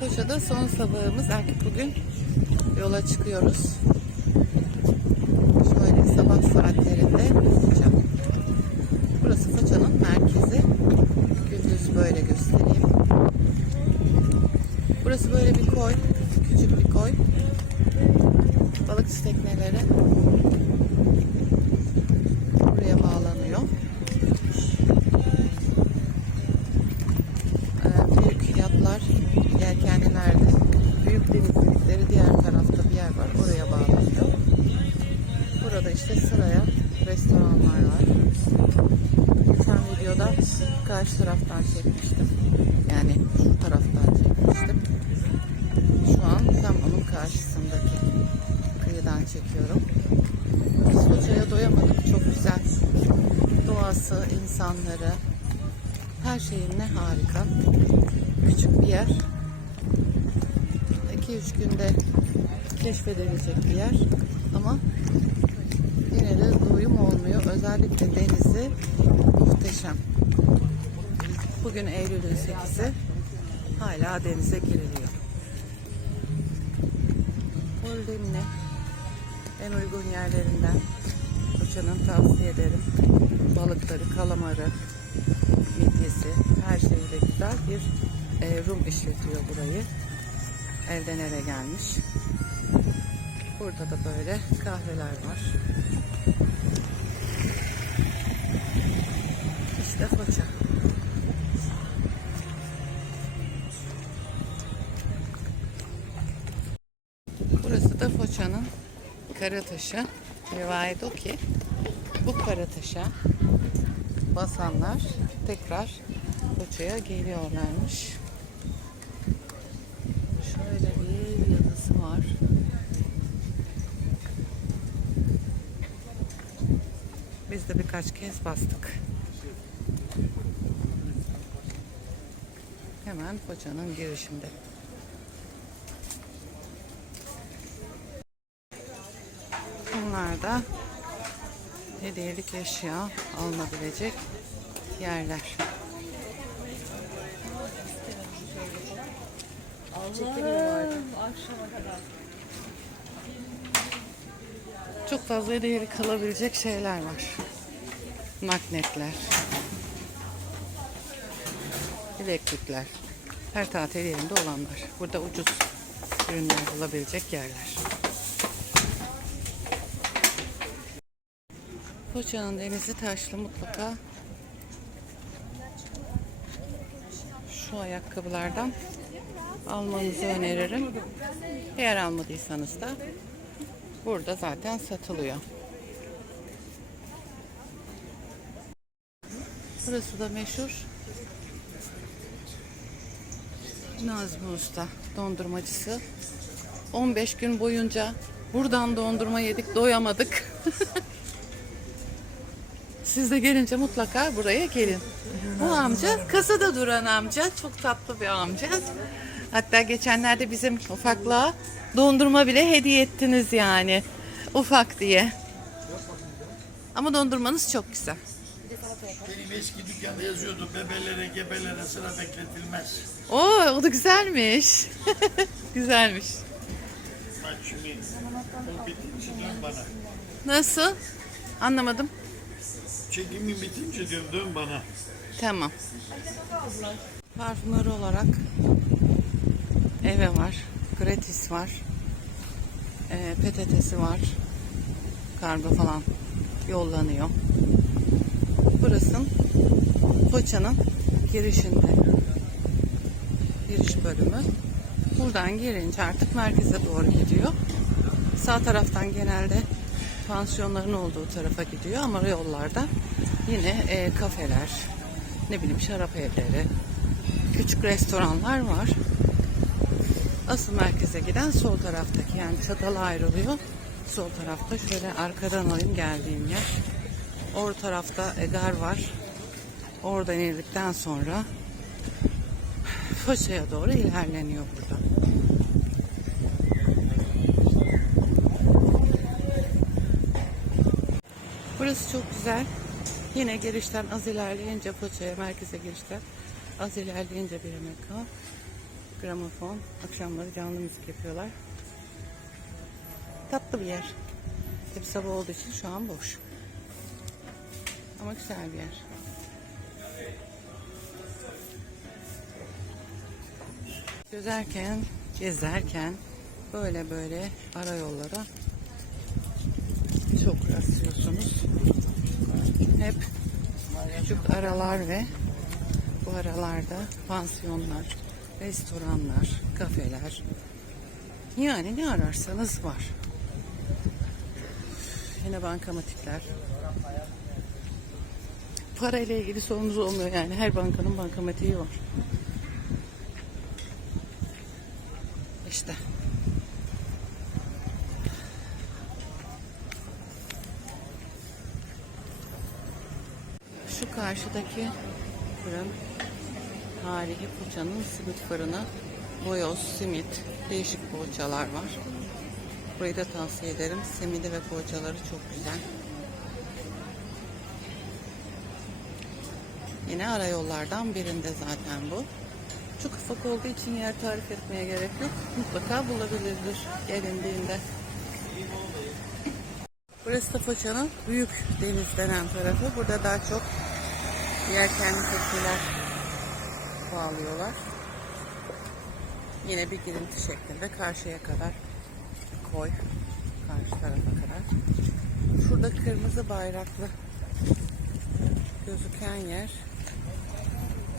Foça'da son sabahımız. Artık bugün yola çıkıyoruz. Şöyle sabah saatlerinde Foça. Burası Foça'nın merkezi. Gündüz böyle göstereyim. Burası böyle bir koy. Küçük bir koy. Balıkçı tekneleri Burada işte sıraya restoranlar var. Geçen videoda karşı taraftan çekmiştim. Yani şu taraftan çekmiştim. Şu an tam onun karşısındaki kıyıdan çekiyorum. Foça'ya doyamadık. Çok güzel. Doğası, insanları, her şeyinle harika. Küçük bir yer. 2-3 günde keşfedilecek bir yer. Ama yine de doyum olmuyor. Özellikle denizi muhteşem. Bugün Eylül'ün 8'i. Hala denize giriliyor. Holdemli en uygun yerlerinden Foça'nın tavsiye ederim. Balıkları, kalamarı, midyesi, her şeyiyle güzel bir e, Rum işletiyor burayı. Elden ele gelmiş. Burada da böyle kahveler var. İşte Foça. Burası da Foça'nın Karataşı. Rivayet o ki bu Karataş'a basanlar tekrar Foça'ya geliyorlarmış. Şöyle bir yazısı var. Biz de birkaç kez bastık. Hemen Foça'nın girişinde. Bunlar da hediyelik eşya alınabilecek yerler. Çok fazla hediyelik kalabilecek şeyler var. Magnetler. Bileklikler. Her tatil yerinde olanlar. Burada ucuz ürünler bulabilecek yerler. Foça'nın denizi taşlı mutlaka şu ayakkabılardan almanızı öneririm. Eğer almadıysanız da burada zaten satılıyor. Burası da meşhur Nazmi Usta dondurmacısı. 15 gün boyunca buradan dondurma yedik doyamadık. Siz de gelince mutlaka buraya gelin. Bu amca kasada duran amca. Çok tatlı bir amca. Hatta geçenlerde bizim ufaklığa dondurma bile hediye ettiniz yani. Ufak diye. Ama dondurmanız çok güzel. Benim eski dükkanda yazıyordu bebelere gebelere sıra bekletilmez. Oo, o da güzelmiş. güzelmiş. Bak şimdi o bitince dön bana. Nasıl? Anlamadım. Çekimin bitince diyorum dön bana. Tamam. Parfümör olarak Eve var. Gratis var. Ee, PTT'si var. Kargo falan yollanıyor. Burası Foça'nın girişinde. Giriş bölümü. Buradan girince artık merkeze doğru gidiyor. Sağ taraftan genelde pansiyonların olduğu tarafa gidiyor ama yollarda yine e, kafeler, ne bileyim şarap evleri, küçük restoranlar var. Asıl merkeze giden sol taraftaki yani çatala ayrılıyor. Sol tarafta şöyle arkadan alayım geldiğim yer. Or tarafta Egar var. Oradan indikten sonra Foça'ya doğru ilerleniyor burada. Burası çok güzel. Yine girişten az ilerleyince Foça'ya merkeze girişten az ilerleyince bir mekan. Gramofon. Akşamları canlı müzik yapıyorlar. Tatlı bir yer. Tabi sabah olduğu için şu an boş. Ama güzel bir yer. Gezerken, gezerken böyle böyle ara yollara çok rastlıyorsunuz. Hep küçük aralar ve bu aralarda pansiyonlar, restoranlar, kafeler yani ne ararsanız var. Yine bankamatikler. Para ile ilgili sorunuz olmuyor yani. Her bankanın bankamatiği var. İşte. Şu karşıdaki fırın tarihi Foça'nın simit fırını. Boyoz, simit, değişik poğaçalar var. Burayı da tavsiye ederim. Simidi ve poğaçaları çok güzel. Yine ara yollardan birinde zaten bu. Çok ufak olduğu için yer tarif etmeye gerek yok. Mutlaka bulabilirdir gelindiğinde. Burası da Foça'nın büyük deniz denen tarafı. Burada daha çok yelkenli tekneler bağlıyorlar. Yine bir girinti şeklinde karşıya kadar koy. Karşı tarafa kadar. Şurada kırmızı bayraklı gözüken yer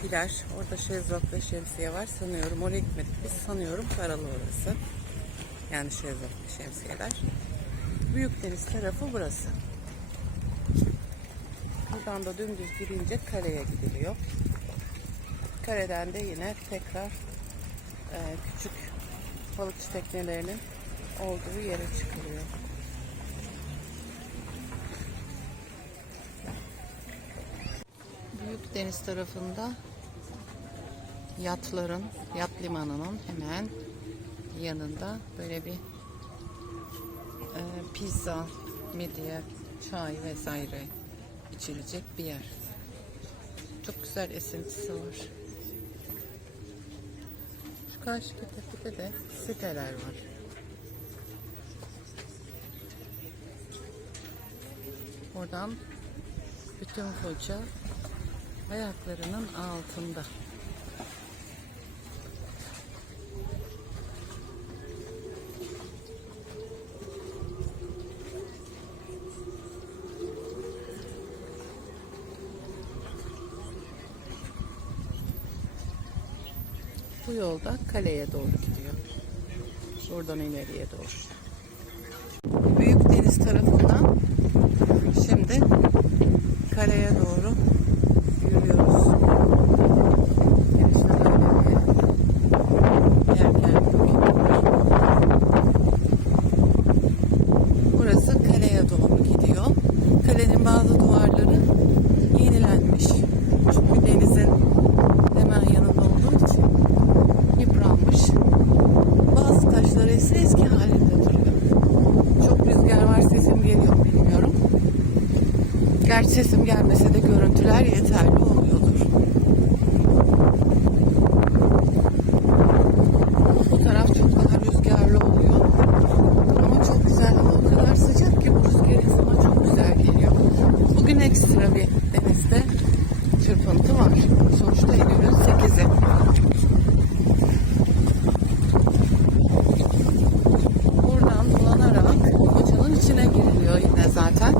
plaj. Orada şezlong ve şemsiye var sanıyorum. Oraya gitmedik biz sanıyorum paralı orası. Yani şezlong ve şemsiyeler. Büyük deniz tarafı burası. Buradan da dümdüz girince kareye gidiliyor. Kareden de yine tekrar e, küçük balıkçı teknelerinin olduğu yere çıkılıyor. Büyük deniz tarafında yatların, yat limanının hemen yanında böyle bir e, pizza, midye, çay vesaire içilecek bir yer. Çok güzel esintisi var. Şu karşı tepede de siteler var. Oradan bütün koca ayaklarının altında. Bu yolda kaleye doğru gidiyor. Buradan ileriye doğru. Büyük deniz tarafından şimdi kaleye doğru yürüyoruz. Girişte böyle bir yelkenlik var. Burası kaleye doğru gidiyor. Kalenin bazı duvarları yenilenmiş. Çünkü denizin hemen yanında olduğu için yıpranmış. Bazı taşları ise eski halinde duruyor. Çok rüzgar var sesim geliyor mu bilmiyorum. Gerçi sesim gelmese de görüntüler yeterli oluyordur. Bu taraf çok daha rüzgarlı oluyor. Ama çok güzel. Hava o kadar sıcak ki bu rüzgar insana çok güzel geliyor. Bugün ekstra bir denizde çırpıntı var. Sonuçta Eylül'ün 8'i. Buradan dolanarak kocanın içine giriliyor yine zaten.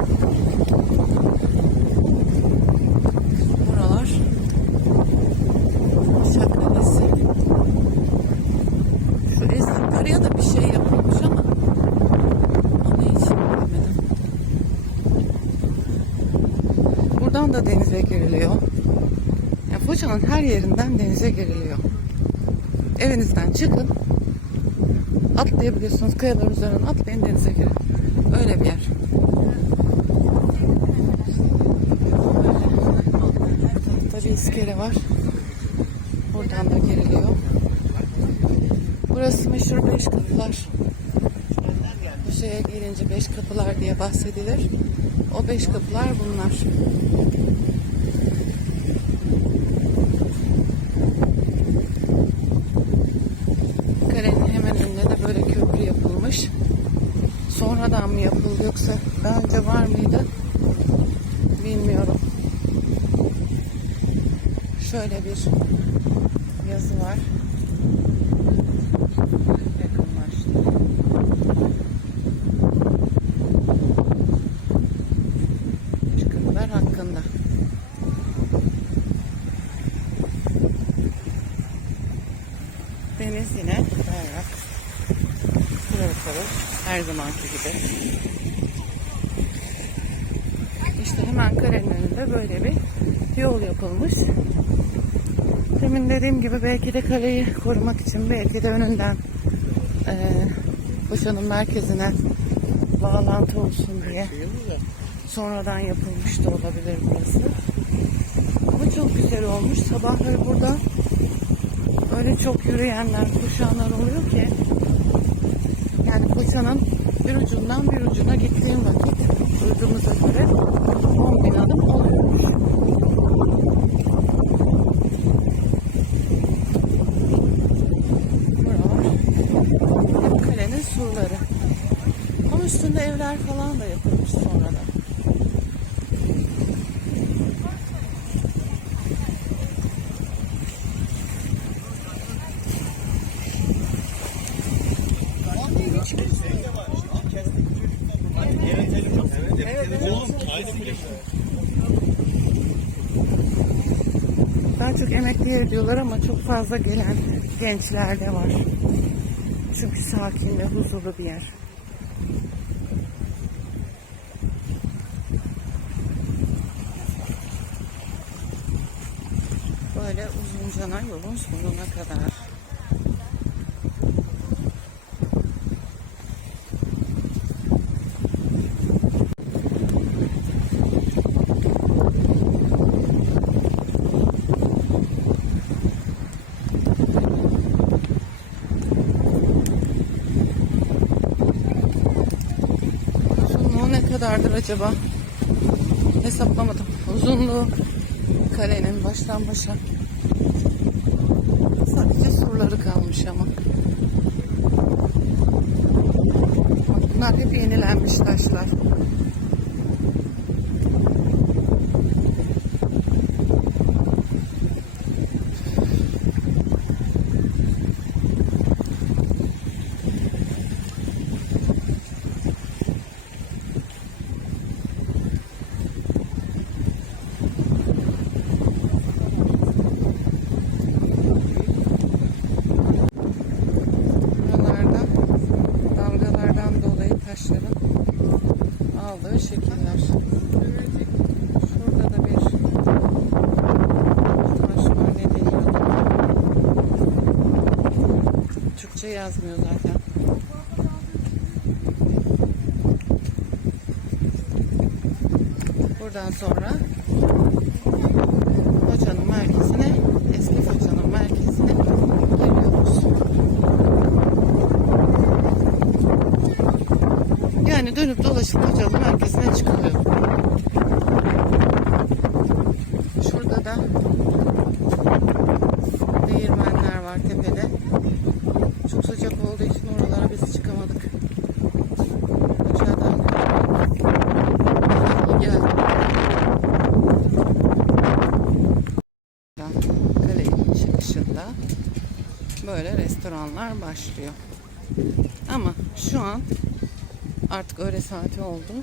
Buralar Uşak Kalesi. Şu eski yukarıya da bir şey yapılmış ama onu hiç görmedim. Buradan da denize giriliyor. Foça'nın her yerinden denize giriliyor. Evinizden çıkın. Atlayabiliyorsunuz. Kayaların üzerinden atlayın denize girin. Öyle bir yer. Tabii iskele var. Buradan da giriliyor. Burası meşhur beş kapılar. Bu şeye gelince beş kapılar diye bahsedilir. O beş kapılar bunlar. yoksa daha önce var mıydı bilmiyorum. Şöyle bir yazı var. Hakkında. Deniz yine berrak. Pırıl pırıl. Her zamanki gibi. İşte hemen kalenin önünde böyle bir yol yapılmış. Dediğim gibi belki de kaleyi korumak için belki de önünden eee Buca'nın merkezine bağlantı olsun diye sonradan yapılmış da olabilir burası. Ama çok güzel olmuş. Sabahları burada öyle çok yürüyenler, koşanlar oluyor ki yani Buca'nın bir ucundan bir ucuna gittiğim vakit duyduğumuza göre 10 bin adım oluyormuş. Buralar hep kalenin surları. Ama üstünde evler falan da yapılmış sonradan. Daha çok emekli ev diyorlar ama çok fazla gelen gençler de var. Çünkü sakin ve huzurlu bir yer. Böyle uzun cana yolun sonuna kadar. Uzunluğu ne kadardır acaba? Hesaplamadım. Uzunluğu kalenin baştan başa. Sadece surları kalmış ama. Bunlar hep yenilenmiş taşlar. Buralarda dalgalardan dolayı taşların aldığı şekiller. Şurada da bir taş var ne deniyor? Türkçe yazmıyor zaten. Buradan sonra Foça'nın merkezine, eski Foça'nın merkezine giriyoruz. Yani dönüp dolaşıp Kocaeli merkezine çıkılıyor. Şurada da değirmenler var tepede. Çok sıcak olduğu için oralara biz çıkamadık. Aşağıdan gel. Kalenin çıkışında böyle restoranlar başlıyor. Ama şu an artık öğle saati oldu.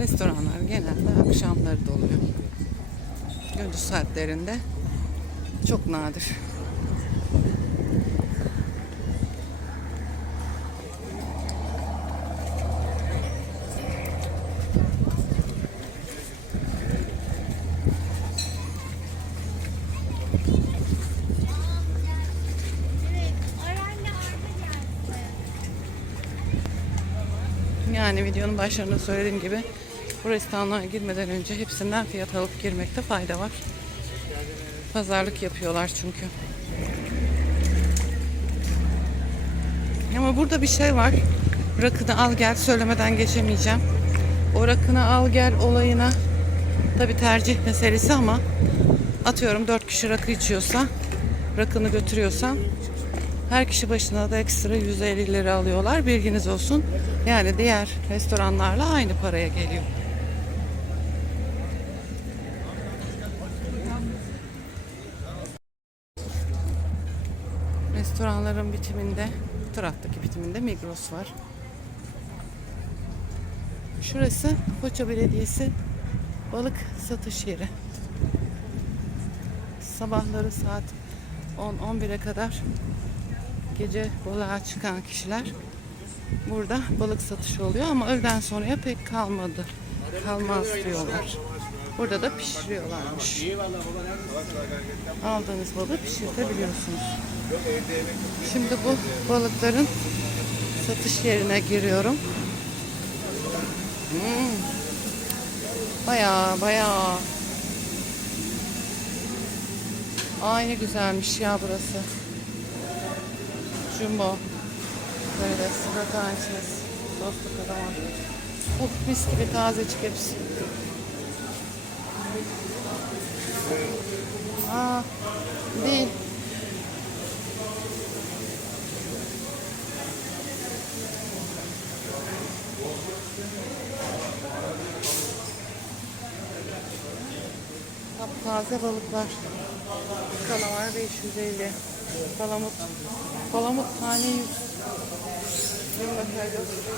Restoranlar genelde akşamları doluyor. Gündüz saatlerinde çok nadir. Yani videonun başlarında söylediğim gibi bu restoranlara girmeden önce hepsinden fiyat alıp girmekte fayda var. Pazarlık yapıyorlar çünkü. Ama burada bir şey var. Rakını al gel söylemeden geçemeyeceğim. O rakını al gel olayına tabi tercih meselesi ama atıyorum 4 kişi rakı içiyorsa rakını götürüyorsan Her kişi başına da ekstra 150 lira alıyorlar. Bilginiz olsun. Yani diğer restoranlarla aynı paraya geliyor. Restoranların bitiminde, taraftaki bitiminde Migros var. Şurası Foça Belediyesi balık satış yeri. Sabahları saat 10-11'e kadar gece balığa çıkan kişiler burada balık satışı oluyor ama öğleden sonraya pek kalmadı. Kalmaz diyorlar. Burada da pişiriyorlarmış. Aldığınız balığı pişirtebiliyorsunuz. Şimdi bu balıkların satış yerine giriyorum. Hmm. Bayağı bayağı. Aynı güzelmiş ya burası. Jumbo. Böyle sıra tanesiz. Soslu kalaman. Of mis gibi tazecik hepsi. Aa, değil. Taze balıklar. Kalamar 550. Palamut. Palamut tane 100. Yılda feryoz 500.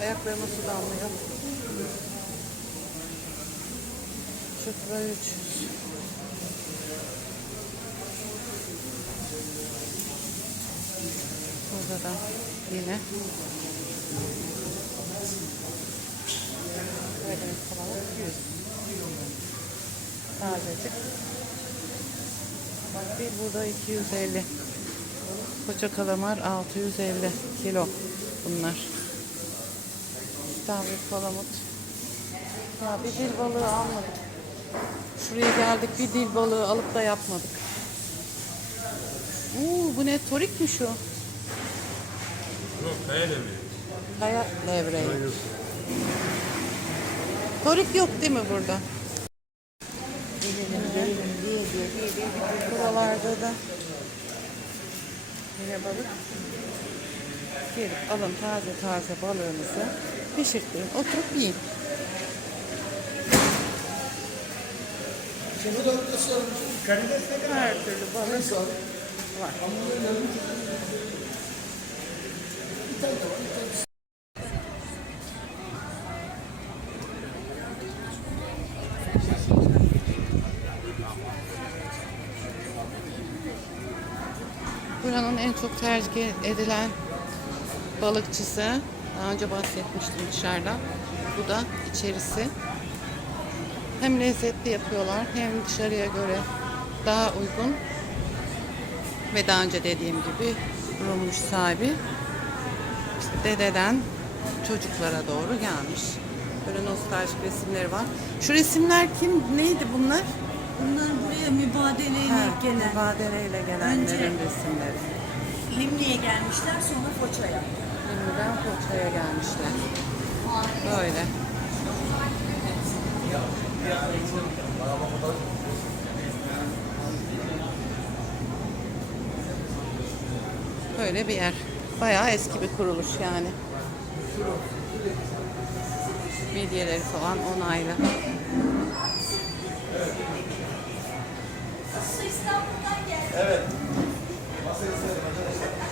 Ayaklarıma su damlıyor. Çıtra 300. Burada da yine Böyle falan 100. Tazecik. Bir burada 250. Koca kalamar 650 kilo bunlar. İstavrit palamut. Ya bir dil balığı almadık. Şuraya geldik bir dil balığı alıp da yapmadık. Oo, bu ne torik mi şu? Yok kaya levrek. Kaya levreği. Torik yok değil mi burada? Buralarda da yine balık. Gelip alın taze taze balığınızı. Pişirtin, oturup yiyin. Her türlü balık var. Tercih edilen balıkçısı. Daha önce bahsetmiştim dışarıda. Bu da içerisi. Hem lezzetli yapıyorlar hem dışarıya göre daha uygun. Ve daha önce dediğim gibi kurulmuş sahibi işte dededen çocuklara doğru gelmiş. Böyle nostaljik resimleri var. Şu resimler kim? Neydi bunlar? Bunlar buraya mübadeleyle Ha, gelen. mübadeleyle gelenlerin Önce- resimleri. Limni'ye gelmişler sonra Foça'ya. Limli'den Foça'ya gelmişler. Böyle. Böyle bir yer. Bayağı eski bir kuruluş yani. Midyeleri falan onaylı. Evet. 先生。